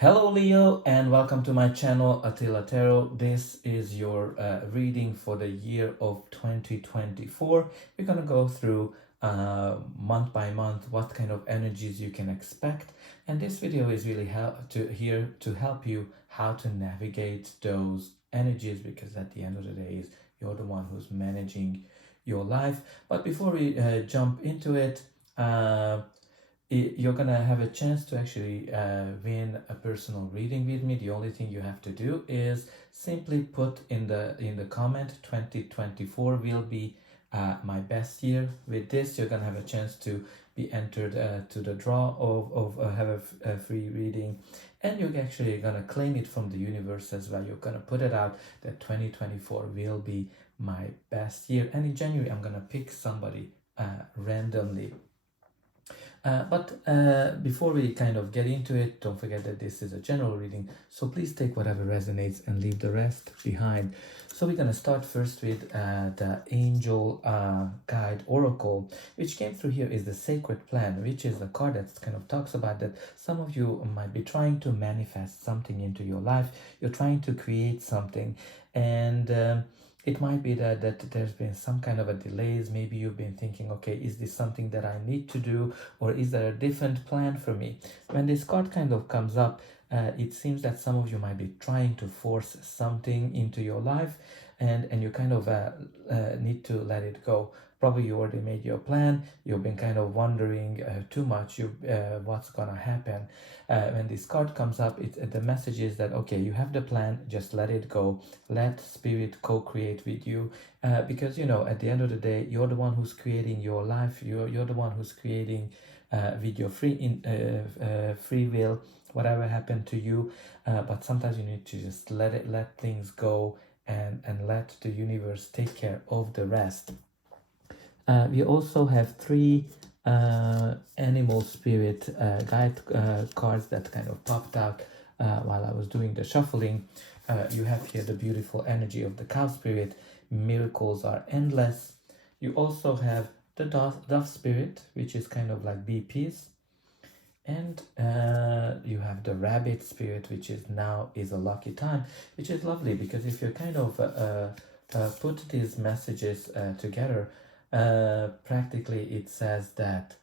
Hello Leo and welcome to my channel Attila Tarot. This is your reading for the year of 2024. We're going to go through month by month what kind of energies you can expect, and this video is really here to help you how to navigate those energies, because at the end of the day is you're the one who's managing your life. But before we jump into it, you're gonna have a chance to actually win a personal reading with me. The only thing you have to do is simply put in the comment 2024 will be my best year. With this, you're gonna have a chance to be entered to the draw of have a free reading, and you're actually gonna claim it from the universe as well. You're gonna put it out that 2024 will be my best year, and in January I'm gonna pick somebody randomly. But before we kind of get into it, don't forget that this is a general reading, so please take whatever resonates and leave the rest behind. So we're going to start first with the Angel Guide Oracle, which came through here is the Sacred Plan, which is a card that kind of talks about that some of you might be trying to manifest something into your life. You're trying to create something, and it might be that there's been some kind of a delays. Maybe you've been thinking, okay, is this something that I need to do, or is there a different plan for me? When this card kind of comes up, it seems that some of you might be trying to force something into your life, and you kind of need to let it go. Probably you already made your plan. You've been kind of wondering too much what's gonna happen. When this card comes up, the message is that, okay, you have the plan, just let it go. Let spirit co-create with you, because at the end of the day, you're the one who's creating your life. You're the one who's creating with your free will whatever happened to you. But sometimes you need to just let things go, and let the universe take care of the rest. We also have three animal spirit guide cards that kind of popped out while I was doing the shuffling. You have here the beautiful energy of the cow spirit. Miracles are endless. You also have the dove spirit, which is kind of like be peace. And you have the rabbit spirit, which is now is a lucky time, which is lovely, because if you kind of put these messages together, practically it says that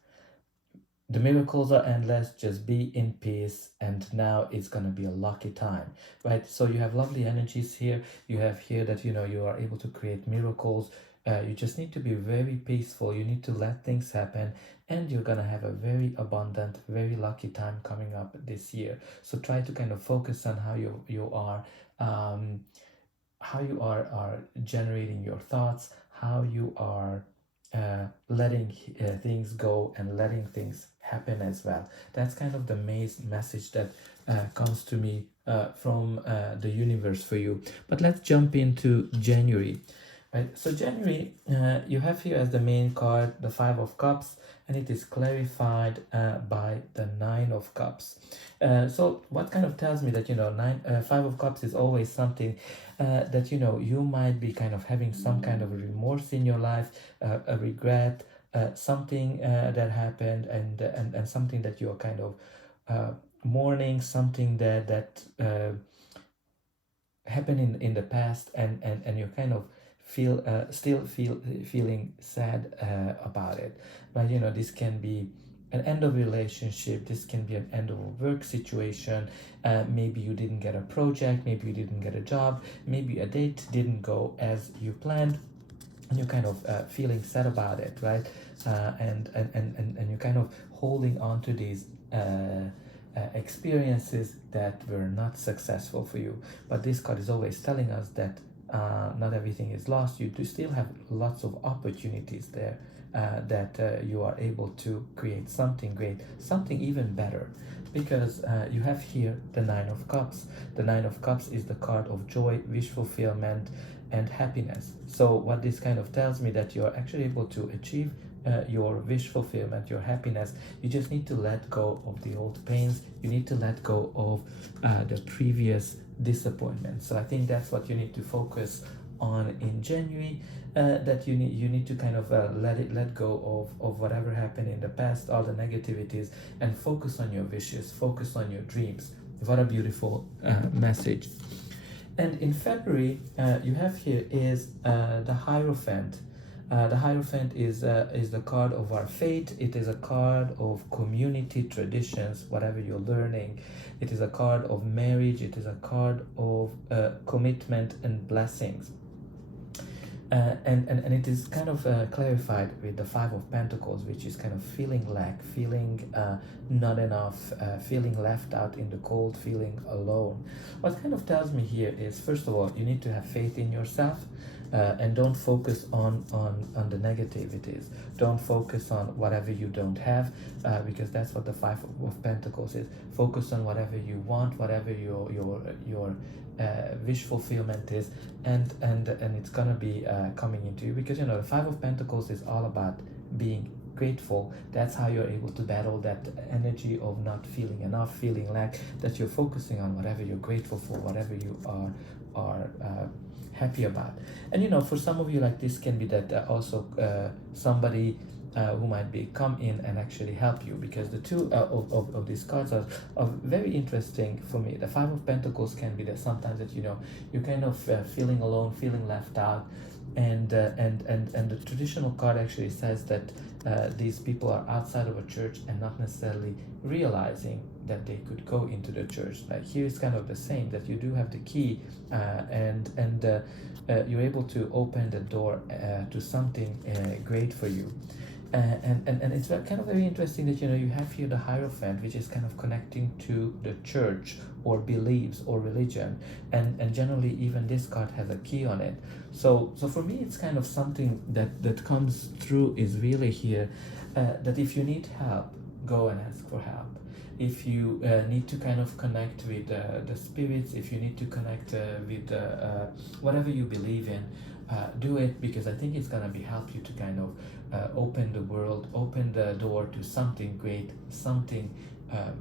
the miracles are endless, just be in peace, and now it's going to be a lucky time, right? So you have lovely energies here. You have here that you are able to create miracles. You just need to be very peaceful. You need to let things happen, and you're going to have a very abundant, very lucky time coming up this year. So try to kind of focus on how you are are generating your thoughts, how you are letting things go and letting things happen as well. That's kind of the main message that comes to me from the universe for you. But let's jump into January. Right, so January, you have here as the main card the Five of Cups, and it is clarified by the Nine of Cups. So what kind of tells me that Five of Cups is always something that you might be kind of having some kind of a remorse in your life, a regret, something that happened, and something that you're kind of mourning, something that happened in the past, and you're kind of feeling sad about it. But this can be an end of relationship, this can be an end of a work situation. Maybe you didn't get a project, maybe you didn't get a job, maybe a date didn't go as you planned, and you're kind of feeling sad about it, right? And you're kind of holding on to these experiences that were not successful for you. But this card is always telling us that not everything is lost. You do still have lots of opportunities there, that you are able to create something great, something even better, because you have here the Nine of Cups. The Nine of Cups is the card of joy, wish fulfillment, and happiness. So what this kind of tells me that you're actually able to achieve your wish fulfillment, your happiness. You just need to let go of the old pains. You need to let go of the previous disappointment. So I think that's what you need to focus on in January. That you need to kind of let go of whatever happened in the past, all the negativities, and focus on your wishes, focus on your dreams. What a beautiful message. And in February, you have here is the Hierophant. The Hierophant is the card of our faith. It is a card of community traditions, whatever you're learning. It is a card of marriage. It is a card of commitment and blessings. And it is kind of clarified with the Five of Pentacles, which is kind of feeling lack, feeling not enough, feeling left out in the cold, feeling alone. What kind of tells me here is, first of all, you need to have faith in yourself. And don't focus on the negativities. Don't focus on whatever you don't have, because that's what the Five of Pentacles is. Focus on whatever you want, whatever your wish fulfillment is, and it's gonna be coming into you, because the Five of Pentacles is all about being grateful. That's how you're able to battle that energy of not feeling enough, feeling lack, that you're focusing on whatever you're grateful for, whatever you are happy about. And for some of you, like, this can be that also somebody who might be come in and actually help you, because the two of these cards are very interesting for me. The Five of Pentacles can be that sometimes that you're kind of feeling alone, feeling left out, and the traditional card actually says that these people are outside of a church and not necessarily realizing that they could go into the church. Like, here is kind of the same, that you do have the key, and you're able to open the door to something great for you. And it's kind of very interesting that you have here the Hierophant, which is kind of connecting to the church or beliefs or religion, and generally even this card has a key on it. So for me, it's kind of something that comes through is really here, that if you need help, go and ask for help. If you need to kind of connect with the spirits, if you need to connect with whatever you believe in, do it, because I think it's gonna be help you to kind of open the world, open the door to something great, something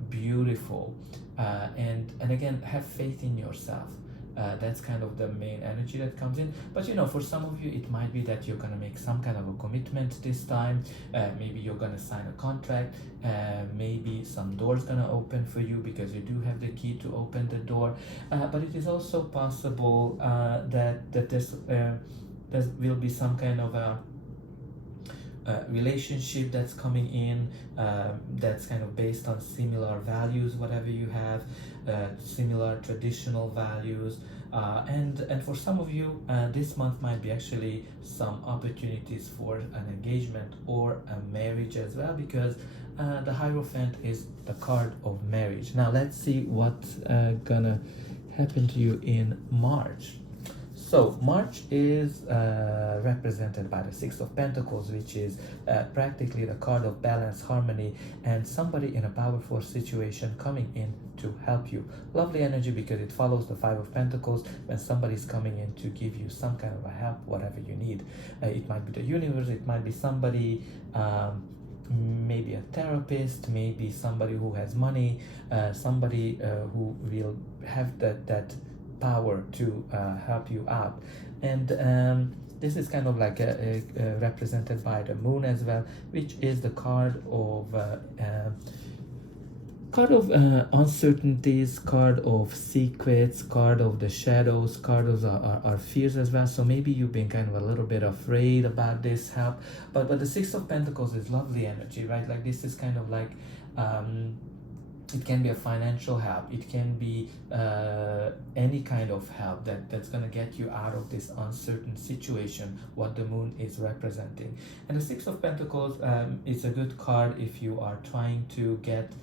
beautiful, and again, have faith in yourself. That's kind of the main energy that comes in. But for some of you, it might be that you're gonna make some kind of a commitment this time. Maybe you're gonna sign a contract. Maybe some doors gonna open for you because you do have the key to open the door. But it is also possible that there will be some kind of a relationship that's coming in, that's kind of based on similar values, whatever you have, similar traditional values, and for some of you, this month might be actually some opportunities for an engagement or a marriage as well, because the Hierophant is the card of marriage. Now let's see what's gonna happen to you in March. So March is represented by the Six of Pentacles, which is practically the card of balance, harmony, and somebody in a powerful situation coming in to help you. Lovely energy, because it follows the Five of Pentacles when somebody's coming in to give you some kind of a help, whatever you need. It might be the universe, it might be somebody, maybe a therapist, maybe somebody who has money, somebody who will have that power to help you out. And this is kind of like represented by the Moon as well, which is the card of uncertainties, card of secrets, card of the shadows, card of our fears as well. So maybe you've been kind of a little bit afraid about this help, but the Six of Pentacles is lovely energy, right? Like, this is kind of like it can be a financial help, it can be any kind of help that's going to get you out of this uncertain situation, what the Moon is representing. And the Six of Pentacles is a good card if you are trying to get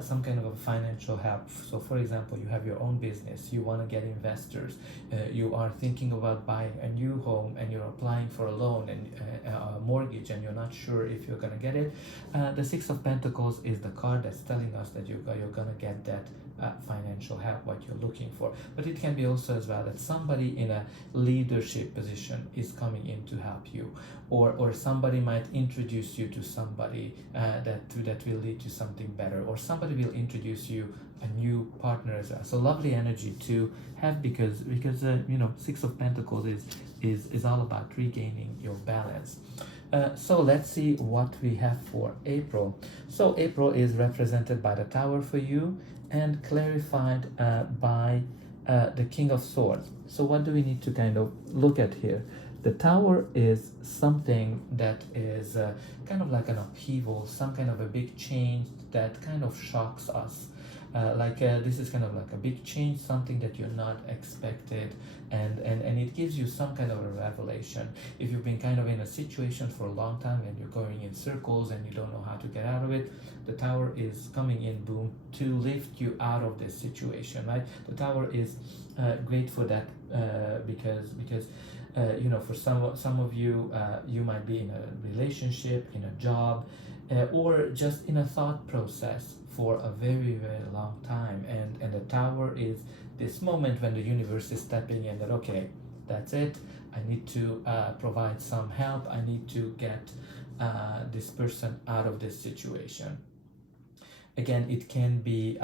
some kind of a financial help. So for example, you have your own business, you want to get investors, you are thinking about buying a new home, and you're applying for a loan and a mortgage, and you're not sure if you're going to get it. The Six of Pentacles is the card that's telling us that you're going to get that financial help, what you're looking for. But it can be also as well that somebody in a leadership position is coming in to help you, or somebody might introduce you to somebody that will lead to something better, or somebody will introduce you a new partner as well. So lovely energy to have, because Six of Pentacles is all about regaining your balance. So let's see what we have for April. So April is represented by the Tower for you and clarified by the King of Swords. So what do we need to kind of look at here? The Tower is something that is kind of like an upheaval, some kind of a big change that kind of shocks us. This is kind of like a big change, something that you're not expected, and it gives you some kind of a revelation. If you've been kind of in a situation for a long time and you're going in circles and you don't know how to get out of it, the Tower is coming in, boom, to lift you out of this situation, right? The Tower is great for that because for some of you, you might be in a relationship, in a job, or just in a thought process for a very long time, and the Tower is this moment when the universe is stepping in, that okay, that's it, I need to provide some help, I need to get this person out of this situation. Again, it can be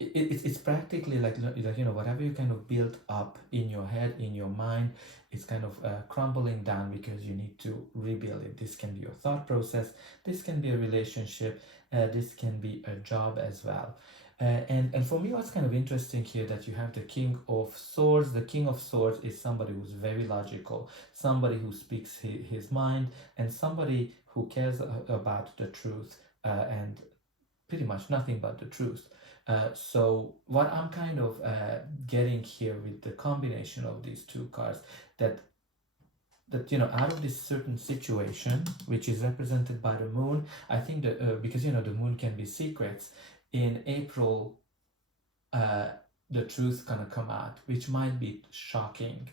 it's practically like whatever you kind of built up in your head, in your mind, it's kind of crumbling down because you need to rebuild it. This can be your thought process, this can be a relationship, this can be a job as well. And for me, what's kind of interesting here, that you have the King of Swords. The King of Swords is somebody who's very logical, somebody who speaks his mind, and somebody who cares about the truth, and pretty much nothing but the truth. So what I'm kind of getting here with the combination of these two cards, that out of this certain situation, which is represented by the moon, I think that because the moon can be secrets. In April, the truth gonna come out, which might be shocking.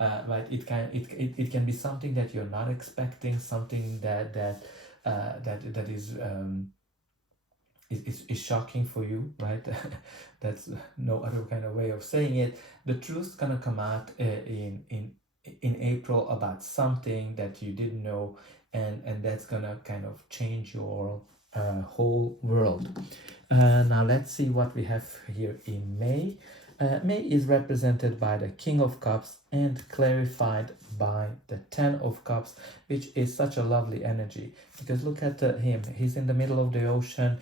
Right? It can be something that you're not expecting, something that is shocking for you, right? That's no other kind of way of saying it. The truth's gonna come out in April about something that you didn't know, and that's gonna kind of change your whole world. Now let's see what we have here in May. May is represented by the King of Cups and clarified by the Ten of Cups, which is such a lovely energy, because look at him. He's in the middle of the ocean,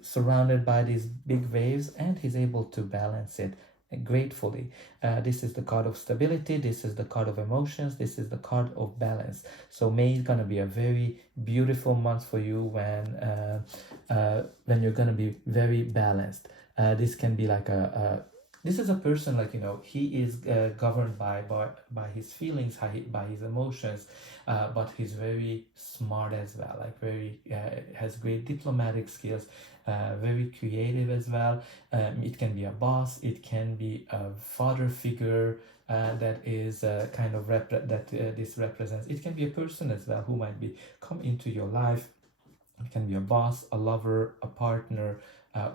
surrounded by these big waves, and he's able to balance it gratefully. This is the card of stability, this is the card of emotions, this is the card of balance. So May is going to be a very beautiful month for you when you're going to be very balanced. This can be like this is a person, like he is governed by his feelings, by his emotions, but he's very smart as well, like very has great diplomatic skills, very creative as well. It can be a boss, it can be a father figure that is kind of this represents. It can be a person as well who might be come into your life. It can be a boss, a lover, a partner,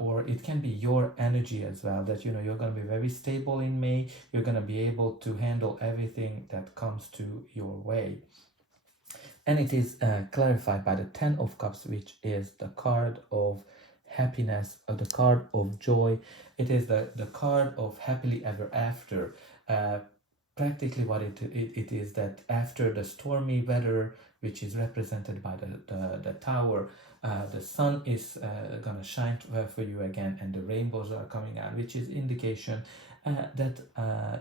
or it can be your energy as well, that you're going to be very stable in May. You're going to be able to handle everything that comes to your way. And it is clarified by the Ten of Cups, which is the card of happiness, or the card of joy. It is the card of happily ever after. Practically what it is, that after the stormy weather, which is represented by the Tower, the sun is gonna shine for you again, and the rainbows are coming out, which is indication that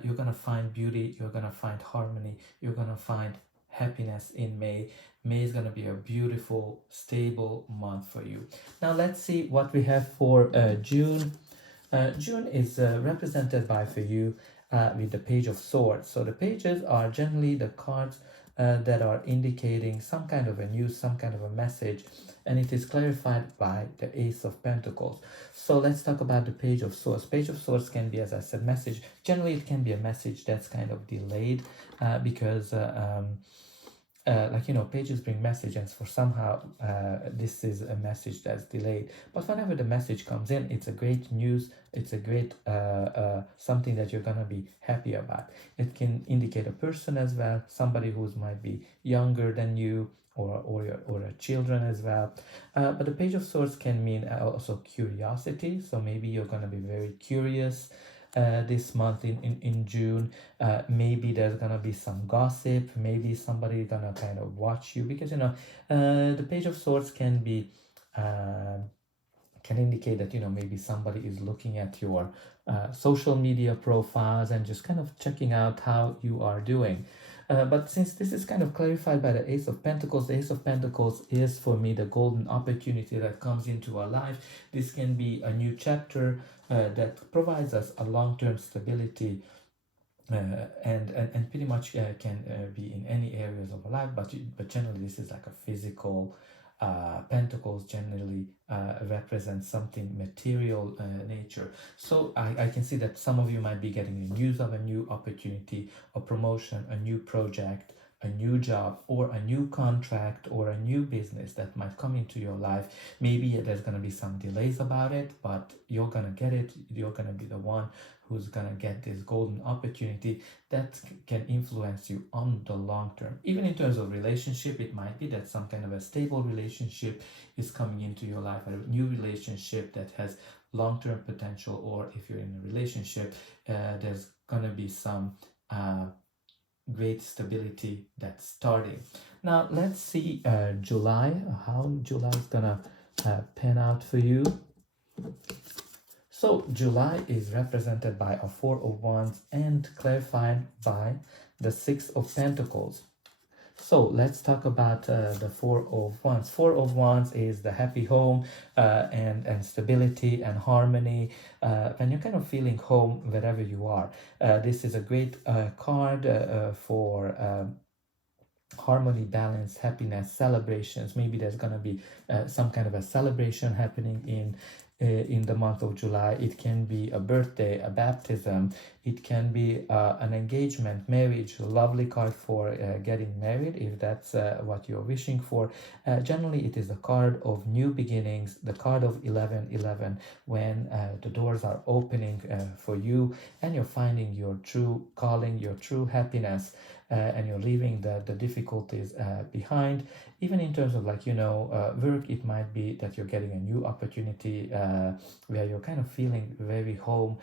you're gonna find beauty, you're gonna find harmony, you're gonna find happiness in May. May is gonna be a beautiful, stable month for you. Now let's see what we have for June. June is represented by, for you, with the Page of Swords. So the pages are generally the cards that are indicating some kind of a news, some kind of a message, and it is clarified by the Ace of Pentacles. So let's talk about the Page of Swords. Page of Swords can be, as I said, message. Generally, it can be a message that's kind of delayed because pages bring messages. For somehow this is a message that's delayed, but whenever the message comes in, it's a great news, it's a great something that you're gonna be happy about. It can indicate a person as well, somebody who might be younger than you, or your children as well. But the Page of Swords can mean also curiosity, so maybe you're gonna be very curious. this month in June. Maybe there's gonna be some gossip, maybe somebody gonna kind of watch you, because the Page of Swords can be can indicate that maybe somebody is looking at your social media profiles and just kind of checking out how you are doing. But since this is kind of clarified by the Ace of Pentacles, the Ace of Pentacles is for me the golden opportunity that comes into our life. This can be a new chapter that provides us a long-term stability, and pretty much can be in any areas of our life, but generally this is like a physical. Pentacles generally represent something material nature. So I can see that some of you might be getting the news of a new opportunity, a promotion, a new project, a new job, or a new contract, or a new business that might come into your life. Maybe there's going to be some delays about it, but you're going to get it. You're going to be the one who's going to get this golden opportunity that can influence you on the long term. Even in terms of relationship, it might be that some kind of a stable relationship is coming into your life, a new relationship that has long-term potential, or if you're in a relationship, there's going to be some great stability that's starting. Now let's see July, how July is gonna pan out for you. So July is represented by a Four of Wands and clarified by the Six of Pentacles. So let's talk about the Four of Wands. Four of Wands is the happy home and stability and harmony. When you're kind of feeling home wherever you are. This is a great card for harmony, balance, happiness, celebrations. Maybe there's gonna be some kind of a celebration happening in the month of July. It can be a birthday, a baptism, it can be an engagement, marriage. A lovely card for getting married if that's what you're wishing for. Generally it is the card of new beginnings, the card of 1111, when the doors are opening for you and you're finding your true calling, your true happiness, and you're leaving the difficulties behind. Even in terms of work, it might be that you're getting a new opportunity where you're kind of feeling very home.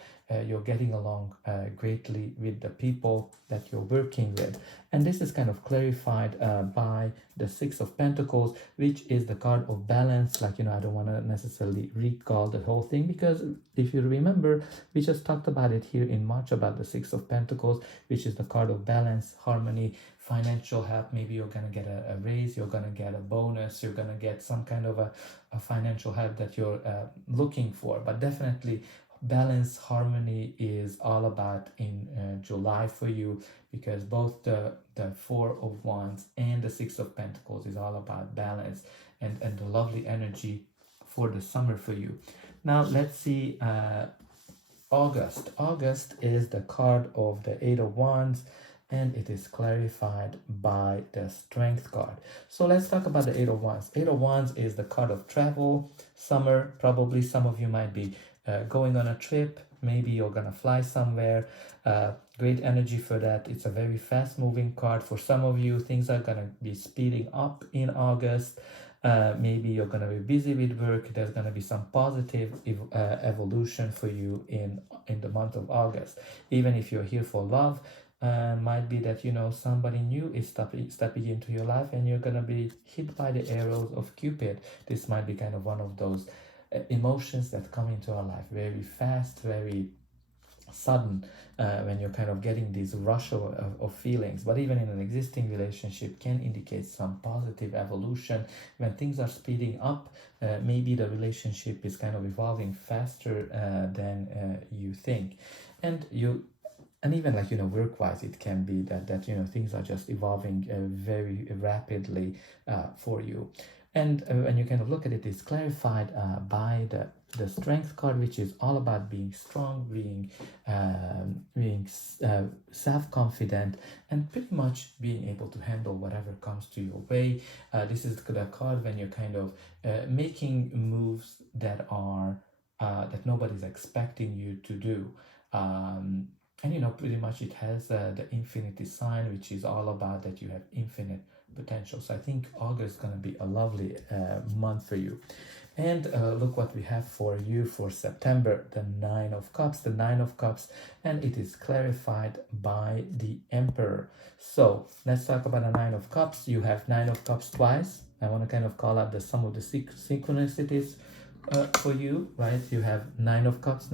You're getting along greatly with the people that you're working with. And this is kind of clarified by the Six of Pentacles, which is the card of balance. I don't want to necessarily recall the whole thing, because if you remember, we just talked about it here in March about the Six of Pentacles, which is the card of balance, harmony, financial help. Maybe you're going to get a raise, you're going to get a bonus, you're going to get some kind of a financial help that you're looking for. But definitely balance, harmony is all about in July for you, because both the Four of Wands and the Six of Pentacles is all about balance and the lovely energy for the summer for you. Now let's see August. August is the card of the Eight of Wands, and it is clarified by the Strength card. So let's talk about the Eight of Wands. Eight of Wands is the card of travel, summer. Probably some of you might be going on a trip. Maybe you're gonna fly somewhere. Great energy for that. It's a very fast moving card. For some of you, things are gonna be speeding up in August. Maybe you're gonna be busy with work. There's gonna be some positive evolution for you in the month of August. Even if you're here for love, might be that somebody new is stepping into your life and you're gonna be hit by the arrows of Cupid. This might be kind of one of those emotions that come into our life very fast, very sudden, when you're kind of getting this rush of feelings. But even in an existing relationship can indicate some positive evolution. When things are speeding up, maybe the relationship is kind of evolving faster than you think. And even work-wise, it can be that things are just evolving very rapidly for you. And when you kind of look at it, it's clarified by the Strength card, which is all about being strong, being self-confident, and pretty much being able to handle whatever comes to your way. This is the card when you're kind of making moves that are that nobody's expecting you to do. And pretty much it has the infinity sign, which is all about that you have infinite potential. So I think August is going to be a lovely month for you. And look what we have for you for September, the Nine of Cups, the Nine of Cups, and it is clarified by the Emperor. So let's talk about the Nine of Cups. You have Nine of Cups twice. I want to kind of call out the some of the synchronicities for you, right? You have Nine of Cups,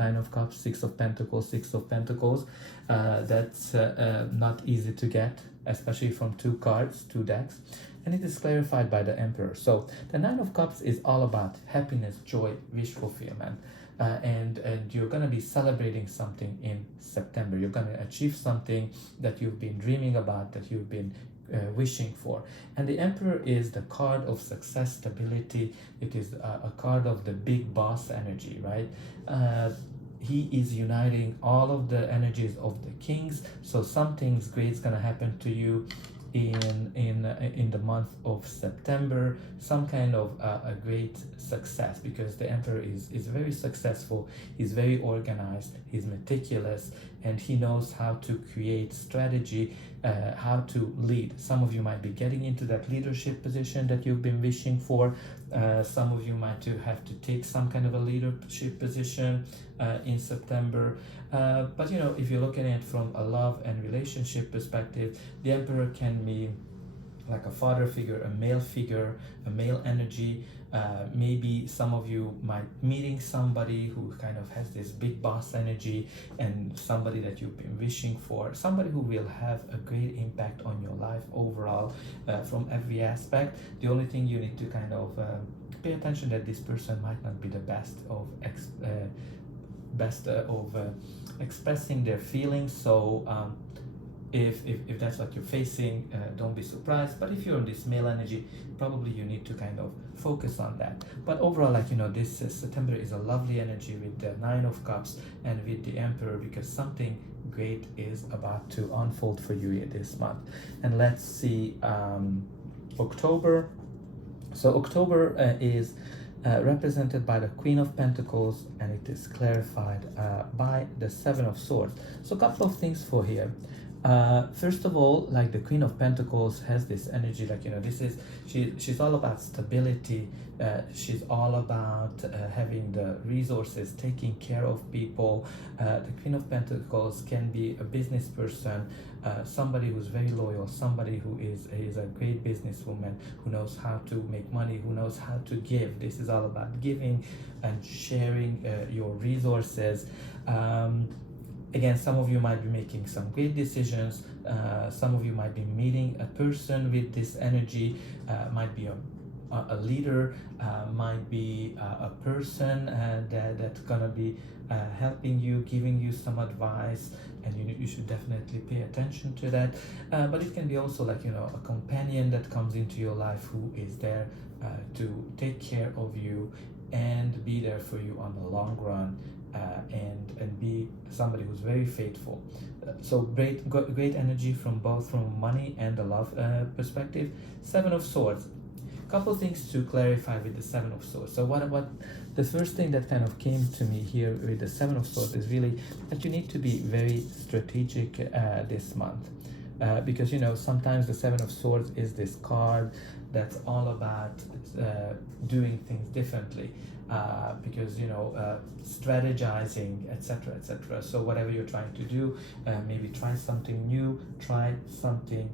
Six of Pentacles, Six of Pentacles. That's not easy to get, especially from two cards, two decks. And it is clarified by the Emperor. So the Nine of Cups is all about happiness, joy, wish fulfillment. And you're going to be celebrating something in September. You're going to achieve something that you've been dreaming about, that you've been wishing for. And the Emperor is the card of success, stability. It is a card of the big boss energy, right? He is uniting all of the energies of the kings. So something's great is going to happen to you in the month of September, some kind of a great success, because the Emperor is very successful, he's very organized, he's meticulous, and he knows how to create strategy, how to lead. Some of you might be getting into that leadership position that you've been wishing for. Some of you might have to take some kind of a leadership position in September. But you know, if you're looking at it from a love and relationship perspective, the Emperor can be like a father figure, a male energy. Maybe some of you might meeting somebody who kind of has this big boss energy, and somebody that you've been wishing for, somebody who will have a great impact on your life overall, from every aspect. The only thing you need to kind of pay attention that this person might not be the best of expressing their feelings. So if that's what you're facing, don't be surprised. But if you're in this male energy, probably you need to kind of focus on that. But overall, like, you know, this September is a lovely energy with the Nine of Cups and with the Emperor, because something great is about to unfold for you this month. And let's see, October. So October is represented by the Queen of Pentacles, and it is clarified by the Seven of Swords. So a couple of things for here. First of all, like, the Queen of Pentacles has this energy, like, you know, she's all about stability. She's all about having the resources, taking care of people. The Queen of Pentacles can be a business person, somebody who's very loyal, somebody who is a great businesswoman, who knows how to make money, who knows how to give. This is all about giving and sharing your resources. Again, some of you might be making some great decisions. Some of you might be meeting a person with this energy, might be a leader, might be a person that's gonna be helping you, giving you some advice, and you should definitely pay attention to that. But it can be also, like, you know, a companion that comes into your life who is there to take care of you and be there for you on the long run. And be somebody who's very faithful. So great energy from both from money and the love perspective. Seven of Swords. Couple things to clarify with the Seven of Swords. So what the first thing that kind of came to me here with the Seven of Swords is really that you need to be very strategic this month. Because, you know, sometimes the Seven of Swords is this card that's all about doing things differently. Because, you know, strategizing, etc., etc. So whatever you're trying to do, maybe try something new, try something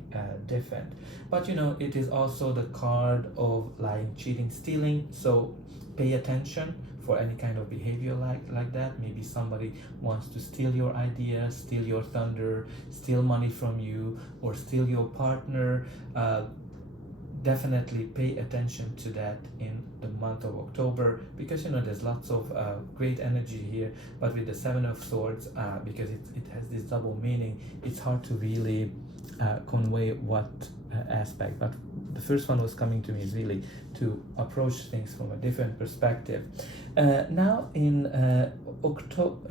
different. But, you know, it is also the card of lying, cheating, stealing. So pay attention for any kind of behavior like that. Maybe somebody wants to steal your ideas, steal your thunder, steal money from you, or steal your partner. Definitely pay attention to that in the month of October, because, you know, there's lots of great energy here. But with the Seven of Swords, because it has this double meaning, it's hard to really convey what aspect. But the first one was coming to me is really to approach things from a different perspective. Now in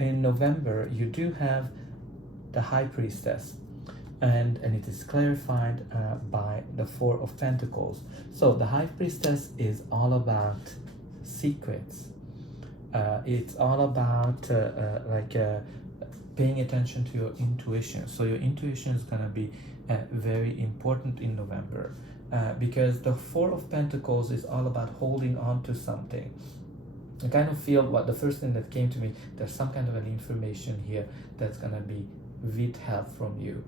November, you do have the High Priestess. And it is clarified by the Four of Pentacles. So the High Priestess is all about secrets. It's all about paying attention to your intuition. So your intuition is going to be very important in November, because the Four of Pentacles is all about holding on to something. I kind of feel what the first thing that came to me, there's some kind of an information here that's gonna be with help from you,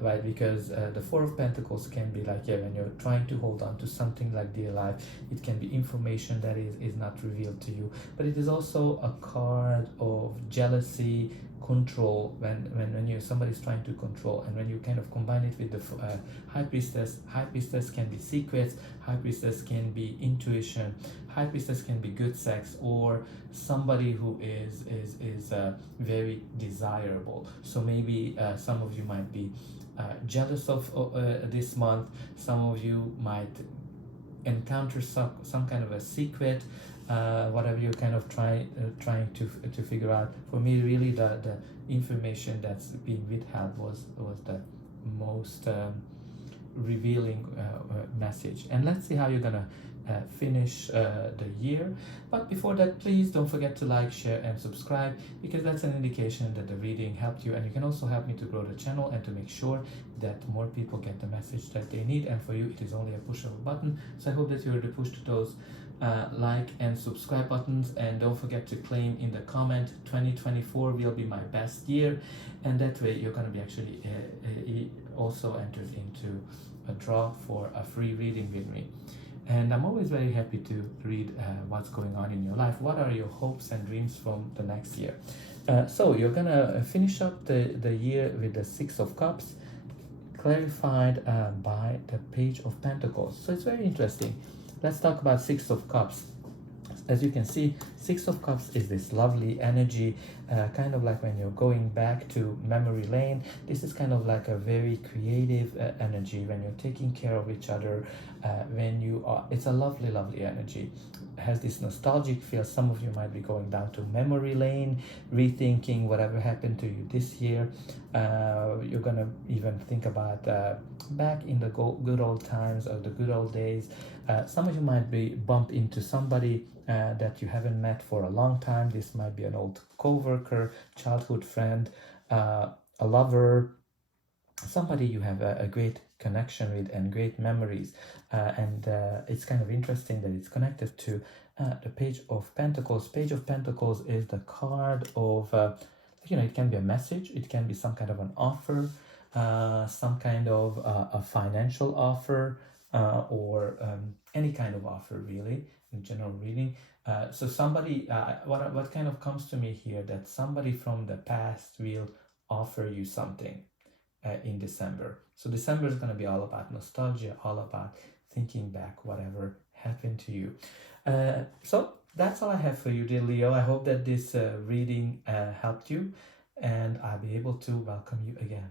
right? Because the Four of Pentacles can be like, yeah, when you're trying to hold on to something like dear life, it can be information that is not revealed to you, but it is also a card of jealousy, control, when you somebody's trying to control. And when you kind of combine it with the high priestess can be secrets, high priestess can be intuition, high priestess can be good sex, or somebody who is very desirable. So maybe some of you might be jealous of this month. Some of you might encounter some kind of a secret, whatever you're kind of trying to figure out. For me, really, the information that's being withheld was the most revealing message. And let's see how you're gonna finish the year. But before that, please don't forget to like, share, and subscribe, because that's an indication that the reading helped you. And you can also help me to grow the channel and to make sure that more people get the message that they need. And for you, it is only a push of a button. So I hope that you will push to those like and subscribe buttons. And don't forget to claim in the comment 2024 will be my best year, and that way you're going to be actually also entered into a draw for a free reading with me. And I'm always very happy to read what's going on in your life. What are your hopes and dreams from the next year? So you're gonna finish up the year with the Six of Cups, clarified by the Page of Pentacles. So it's very interesting. Let's talk about Six of Cups. As you can see, Six of Cups is this lovely energy, kind of like when you're going back to memory lane. This is kind of like a very creative energy when you're taking care of each other, when you are, it's a lovely energy. It has this nostalgic feel. Some of you might be going down to memory lane, rethinking whatever happened to you this year. You're gonna even think about back in the good old times or the good old days. Some of you might be bump into somebody that you haven't met for a long time. This might be an old co-worker, childhood friend, a lover, somebody you have a great connection with and great memories. And it's kind of interesting that it's connected to the Page of Pentacles. Page of Pentacles is the card of, it can be a message, it can be some kind of an offer, some kind of a financial offer, or any kind of offer, really, in general reading. So somebody, what kind of comes to me here, that somebody from the past will offer you something in December. So December is going to be all about nostalgia, all about thinking back whatever happened to you. So that's all I have for you, dear Leo. I hope that this reading helped you, and I'll be able to welcome you again.